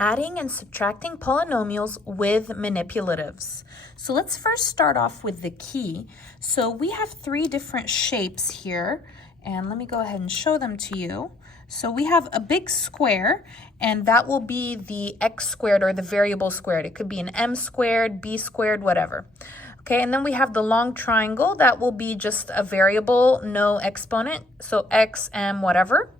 adding and subtracting polynomials with manipulatives. So let's first start off with the key. So we have three different shapes here, and let me go ahead and show them to you. So we have a big square, and that will be the x squared or the variable squared. It could be an m squared, b squared, whatever. Okay, and then we have the long triangle. That will be just a variable, no exponent, so x, m, whatever.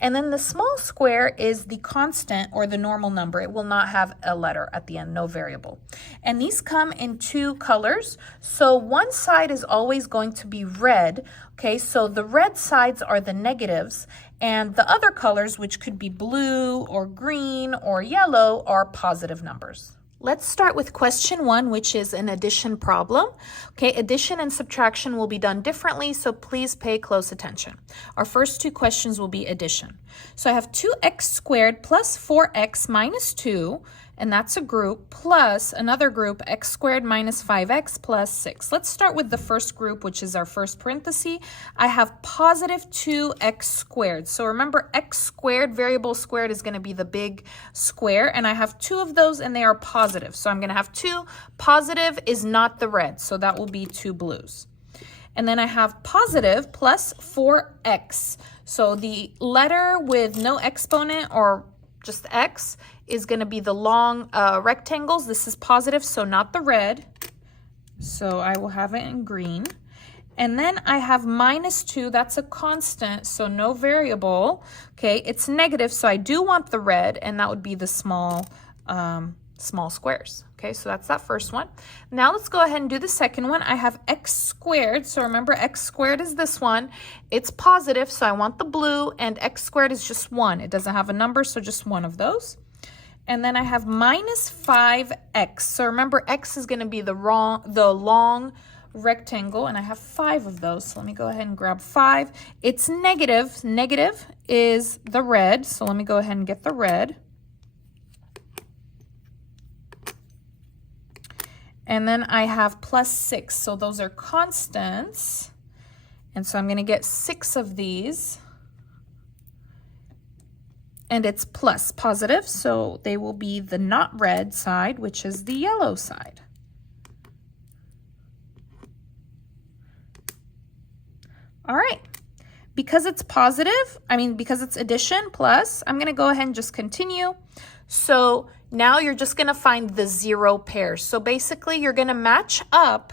And then the small square is the constant or the normal number. It will not have a letter at the end, no variable. And these come in two colors. So one side is always going to be red. Okay, so the red sides are the negatives, and the other colors, which could be blue or green or yellow, are positive numbers. Let's start with question 1, which is an addition problem. Okay, addition and subtraction will be done differently, so please pay close attention. Our first two questions will be addition. So I have 2x squared plus 4x minus 2, and that's a group, plus another group, x squared minus 5x plus 6. Let's start with the first group, which is our first parenthesis. I have positive 2x squared. So remember, x squared, variable squared, is going to be the big square, and I have two of those, and they are positive. So I'm going to have 2. Positive is not the red, so that will be 2 blues. And then I have positive plus 4x. So the letter with no exponent or just x is going to be the long rectangles. This is positive, so not the red. So I will have it in green. And then I have minus 2. That's a constant, so no variable. Okay, it's negative, so I do want the red, and that would be the small squares. Okay, so that's that first one. Now let's go ahead and do the second one. I have x squared. So remember, x squared is this one. It's positive, so I want the blue, and x squared is just 1. It doesn't have a number, so just one of those. And then I have minus 5x. So remember, x is going to be the long rectangle, and I have 5 of those. So let me go ahead and grab 5. It's negative. Negative is the red, so let me go ahead and get the red. And then I have plus 6, so those are constants. And so I'm going to get 6 of these. And it's plus, positive, so they will be the not red side, which is the yellow side. All right. Because it's positive, because it's addition plus, I'm going to go ahead and just continue. So now you're just going to find the 0 pairs. So basically, you're going to match up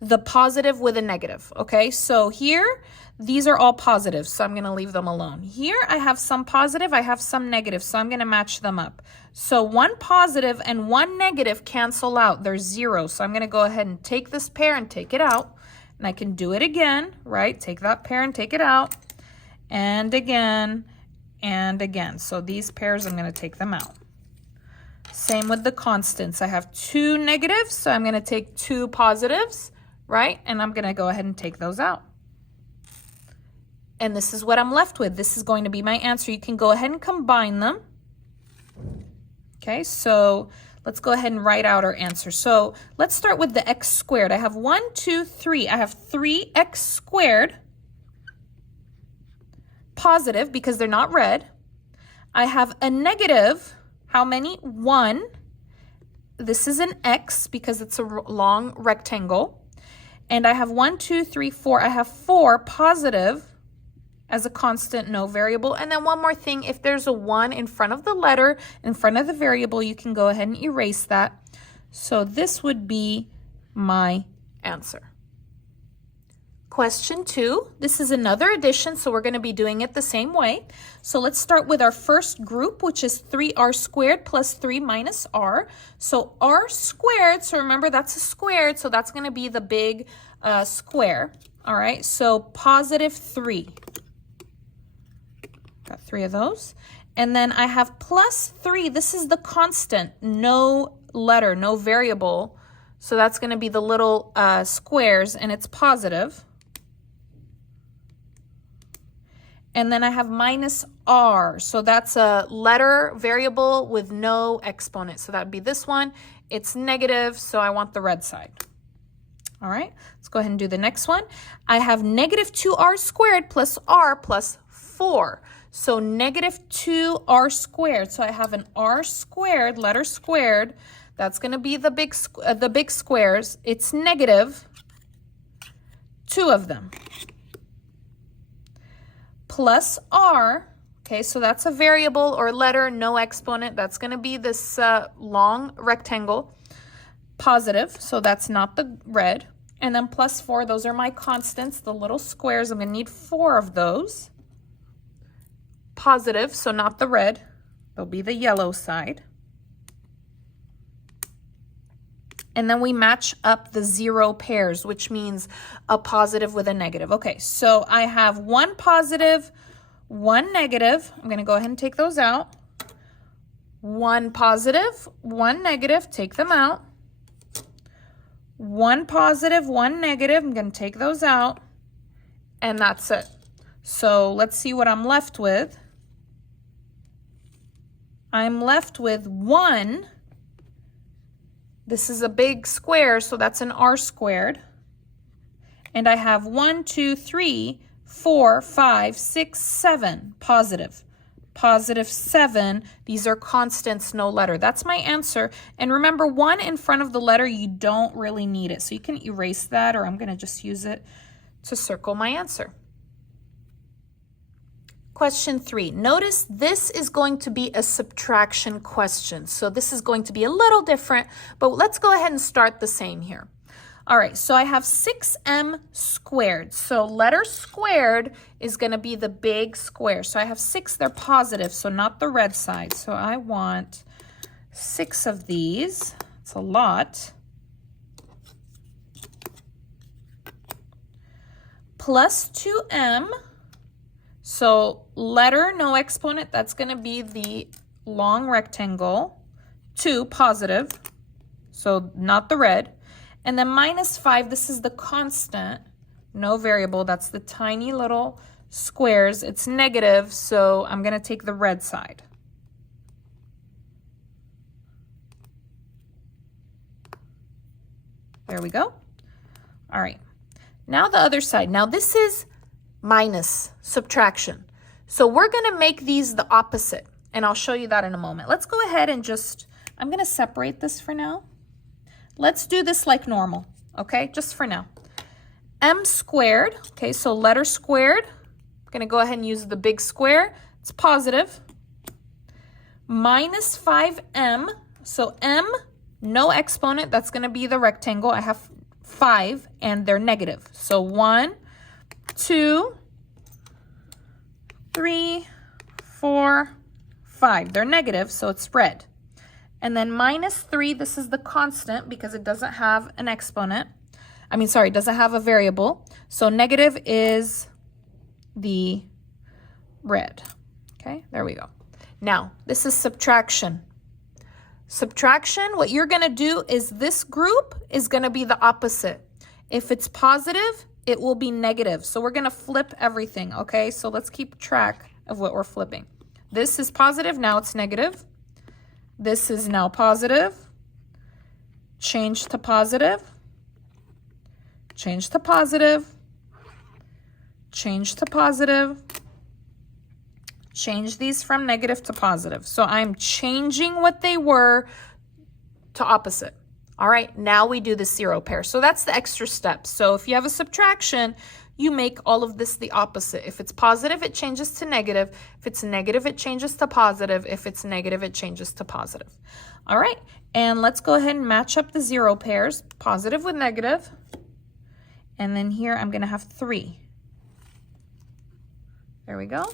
the positive with a negative. Okay, so here, these are all positive, so I'm going to leave them alone. Here, I have some positive, I have some negative, so I'm going to match them up. So one positive and one negative cancel out. They're 0, so I'm going to go ahead and take this pair and take it out. And I can do it again, right? Take that pair and take it out. And again, and again. So these pairs, I'm going to take them out. Same with the constants. I have 2 negatives, so I'm going to take 2 positives, right? And I'm going to go ahead and take those out. And this is what I'm left with. This is going to be my answer. You can go ahead and combine them. Okay, so let's go ahead and write out our answer. So let's start with the x squared. I have 1, 2, 3. I have 3x squared. Positive, because they're not red. I have a negative. How many? 1. This is an x because it's a long rectangle. And I have 1, 2, 3, 4. I have 4 positive as a constant, no variable. And then one more thing, if there's a 1 in front of the letter, in front of the variable, you can go ahead and erase that. So this would be my answer. Question 2, this is another addition, so we're going to be doing it the same way. So let's start with our first group, which is 3r squared plus 3 minus r. So r squared, so remember that's a squared, so that's going to be the big square. All right, so positive 3. Got 3 of those. And then I have plus 3. This is the constant, no letter, no variable. So that's going to be the little squares, and it's positive. And then I have minus r. So that's a letter variable with no exponent. So that would be this one. It's negative, so I want the red side. All right, let's go ahead and do the next one. I have negative 2r squared plus r plus 4. So negative 2r squared. So I have an r squared, letter squared. That's going to be the big squares. It's negative 2 of them. Plus r, okay, so that's a variable or letter, no exponent. That's going to be this long rectangle, positive, so that's not the red. And then plus 4, those are my constants, the little squares. I'm going to need 4 of those. Positive, so not the red. They'll be the yellow side. And then we match up the 0 pairs, which means a positive with a negative. Okay, so I have 1 positive, 1 negative. I'm going to go ahead and take those out. 1 positive, 1 negative, take them out. 1 positive, 1 negative, I'm going to take those out. And that's it. So let's see what I'm left with. I'm left with 1. This is a big square, so that's an r squared. And I have 1, 2, 3, 4, 5, 6, 7, positive. Positive 7. These are constants, no letter. That's my answer. And remember, 1 in front of the letter, you don't really need it. So you can erase that, or I'm going to just use it to circle my answer. Question 3. Notice this is going to be a subtraction question. So this is going to be a little different, but let's go ahead and start the same here. All right, so I have 6m squared. So letter squared is going to be the big square. So I have 6, they're positive, so not the red side. So I want 6 of these. It's a lot. Plus 2m. So letter, no exponent, that's going to be the long rectangle. 2, positive, so not the red. And then minus 5, this is the constant, no variable, that's the tiny little squares. It's negative, so I'm going to take the red side. There we go. All right, now the other side. Now this is minus, subtraction. So we're going to make these the opposite, and I'll show you that in a moment. Let's go ahead and I'm going to separate this for now. Let's do this like normal, okay, just for now. M squared, okay, so letter squared. I'm going to go ahead and use the big square. It's positive. Minus 5m, so m, no exponent, that's going to be the rectangle. I have 5, and they're negative. So 1, 2, 3, 4, 5. They're negative, so it's red. And then minus 3, this is the constant because it doesn't have an exponent. It doesn't have a variable. So negative is the red. Okay, there we go. Now, this is subtraction. Subtraction, what you're going to do is this group is going to be the opposite. If it's positive, it will be negative. So we're going to flip everything, okay? So let's keep track of what we're flipping. This is positive, now it's negative. This is now positive. Change to positive. Change to positive. Change to positive. Change these from negative to positive. So I'm changing what they were to opposite. All right, now we do the 0 pair. So that's the extra step. So if you have a subtraction, you make all of this the opposite. If it's positive, it changes to negative. If it's negative, it changes to positive. If it's negative, it changes to positive. All right, and let's go ahead and match up the 0 pairs, positive with negative. And then here I'm going to have 3. There we go.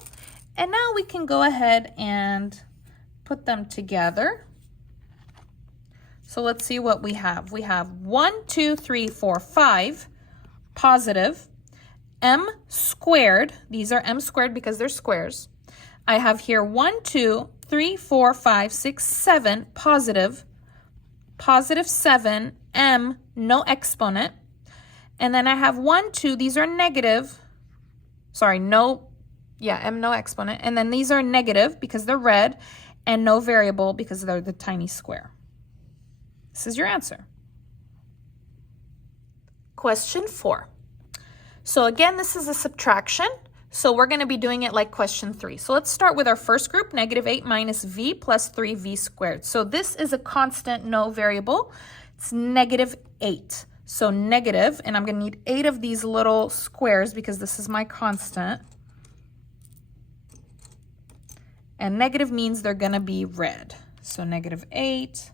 And now we can go ahead and put them together. So let's see what we have. We have 1, 2, 3, 4, 5, positive, m squared. These are m squared because they're squares. I have here 1, 2, 3, 4, 5, 6, 7, positive, positive 7, m, no exponent. And then I have 1, 2, these are negative. Sorry, m, no exponent. And then these are negative because they're red, and no variable because they're the tiny square. This is your answer. Question 4. So again, this is a subtraction. So we're going to be doing it like question 3. So let's start with our first group, -8 minus v plus 3v squared. So this is a constant, no variable. It's -8. So negative, and I'm going to need 8 of these little squares because this is my constant. And negative means they're going to be red. So -8.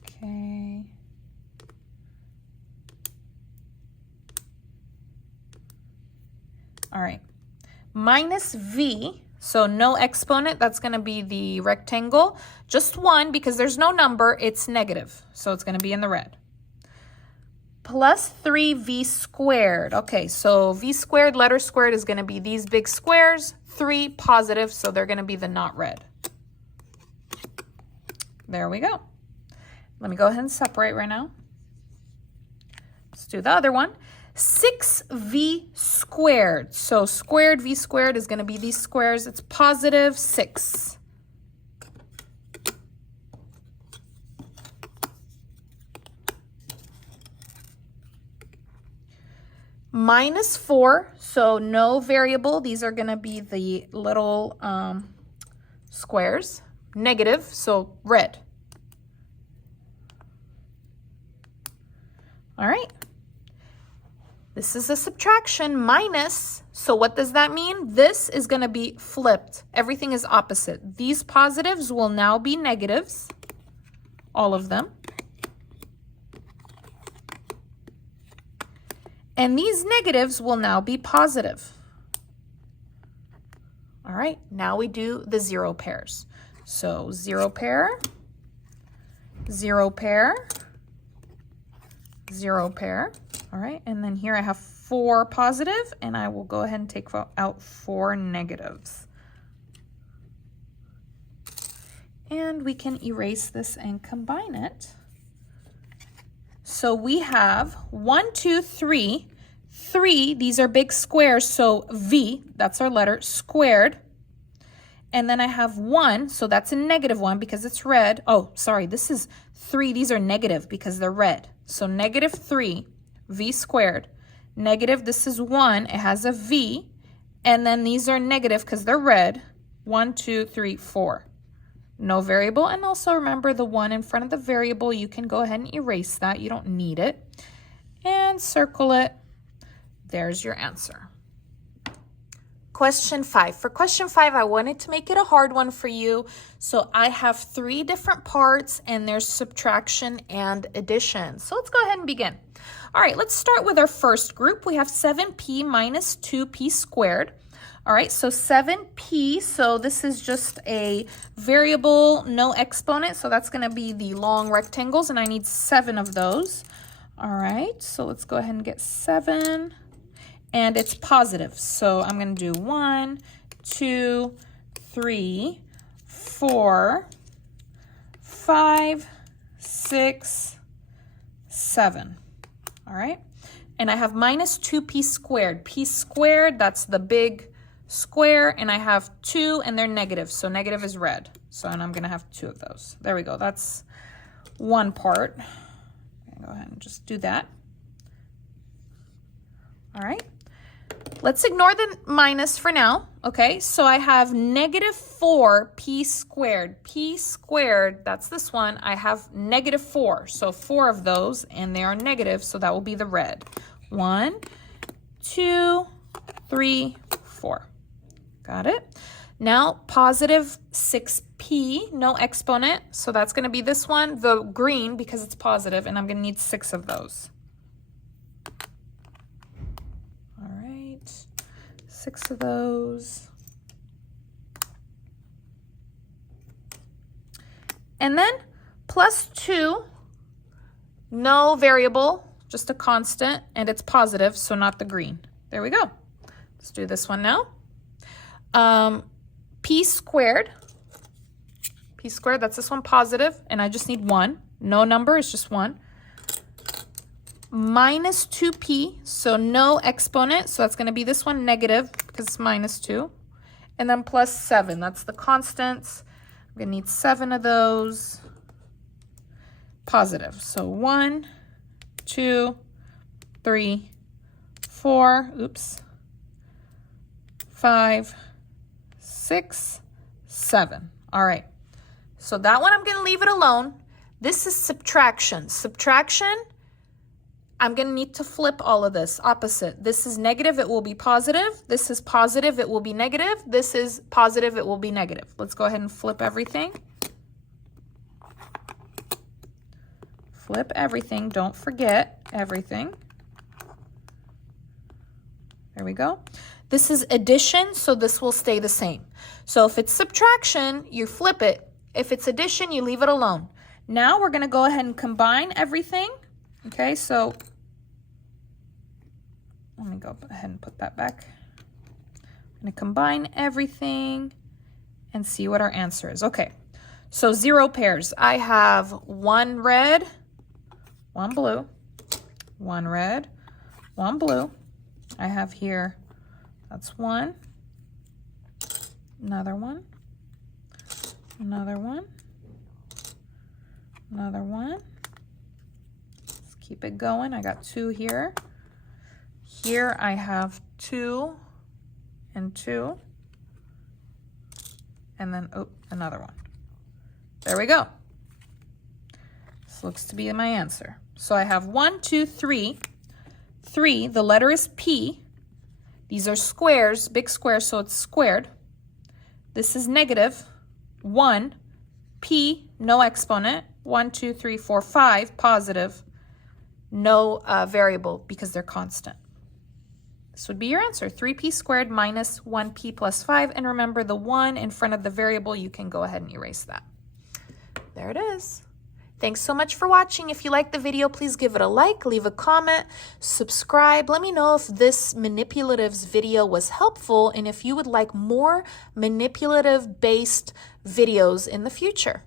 Okay. All right. Minus v, so no exponent, that's going to be the rectangle. Just 1 because there's no number, it's negative. So it's going to be in the red. Plus 3v squared. Okay, so v squared, letter squared is going to be these big squares. 3 positive, so they're going to be the not red. There we go. Let me go ahead and separate right now. Let's do the other one. 6v squared. So squared, v squared is going to be these squares. It's positive 6. Minus 4, so no variable. These are going to be the little squares. Negative, so red. All right. This is a subtraction, minus, so what does that mean? This is going to be flipped. Everything is opposite. These positives will now be negatives, all of them. And these negatives will now be positive. All right, now we do the 0 pairs. So 0 pair, 0 pair, 0 pair. All right, and then here I have 4 positive, and I will go ahead and take out 4 negatives. And we can erase this and combine it. So we have 1, 2, 3. 3, these are big squares, so v, that's our letter, squared. And then I have 1, so that's a -1 because it's red. Oh, sorry, this is 3. These are negative because they're red. So -3. V squared. Negative, this is 1, it has a V, and then these are negative because they're red. 1, 2, 3, 4. No variable, and also remember the 1 in front of the variable, you can go ahead and erase that, you don't need it. And circle it. There's your answer. Question 5. For question 5, I wanted to make it a hard one for you. So I have 3 different parts, and there's subtraction and addition. So let's go ahead and begin. All right, let's start with our first group. We have 7p minus 2p squared. All right, so 7p, so this is just a variable, no exponent, so that's going to be the long rectangles, and I need 7 of those. All right, so let's go ahead and get 7, and it's positive, so I'm going to do 1, 2, 3, 4, 5, 6, 7. All right, and I have minus 2p squared. P squared, that's the big square, and I have 2, and they're negative, so negative is red. So, and I'm going to have 2 of those. There we go. That's one part. Go ahead and just do that. All right. Let's ignore the minus for now. Okay, so I have -4p squared. P squared, that's this one. I have -4, so 4 of those, and they are negative, so that will be the red. 1, 2, 3, 4. Got it? Now, positive 6p, no exponent, so that's going to be this one, the green, because it's positive, and I'm going to need 6 of those. All right, 6 of those. And then plus 2, no variable, just a constant, and it's positive, so not the green. There we go. Let's do this one now. P squared, that's this one positive, and I just need 1. No number, it's just 1. Minus 2p, so no exponent, so that's going to be this one negative because it's minus 2. And then plus 7, that's the constants. I'm going to need 7 of those. Positive, so 1, 2, 3, 4, oops, 5, 6, 7. All right. So that one I'm going to leave it alone. This is subtraction. Subtraction, I'm going to need to flip all of this, opposite. This is negative, it will be positive. This is positive, it will be negative. This is positive, it will be negative. Let's go ahead and flip everything. Flip everything, don't forget everything. There we go. This is addition, so this will stay the same. So if it's subtraction, you flip it. If it's addition, you leave it alone. Now we're going to go ahead and combine everything. Okay, so let me go ahead and put that back. I'm going to combine everything and see what our answer is. Okay, so 0 pairs. I have 1 red, 1 blue, 1 red, 1 blue. I have here, that's 1, another one, another one, another one. Let's keep it going. I got 2 here. Here I have 2 and 2. And then, oh, another one. There we go. This looks to be my answer. So I have 1, 2, 3. 3, the letter is P. These are squares, big squares, so it's squared. This is negative 1, P, no exponent. 1, 2, 3, 4, 5, positive. No variable because they're constant. This would be your answer, 3p squared minus 1p plus 5. And remember, the 1 in front of the variable, you can go ahead and erase that. There it is. Thanks so much for watching. If you liked the video, please give it a like, leave a comment, subscribe. Let me know if this manipulatives video was helpful and if you would like more manipulative-based videos in the future.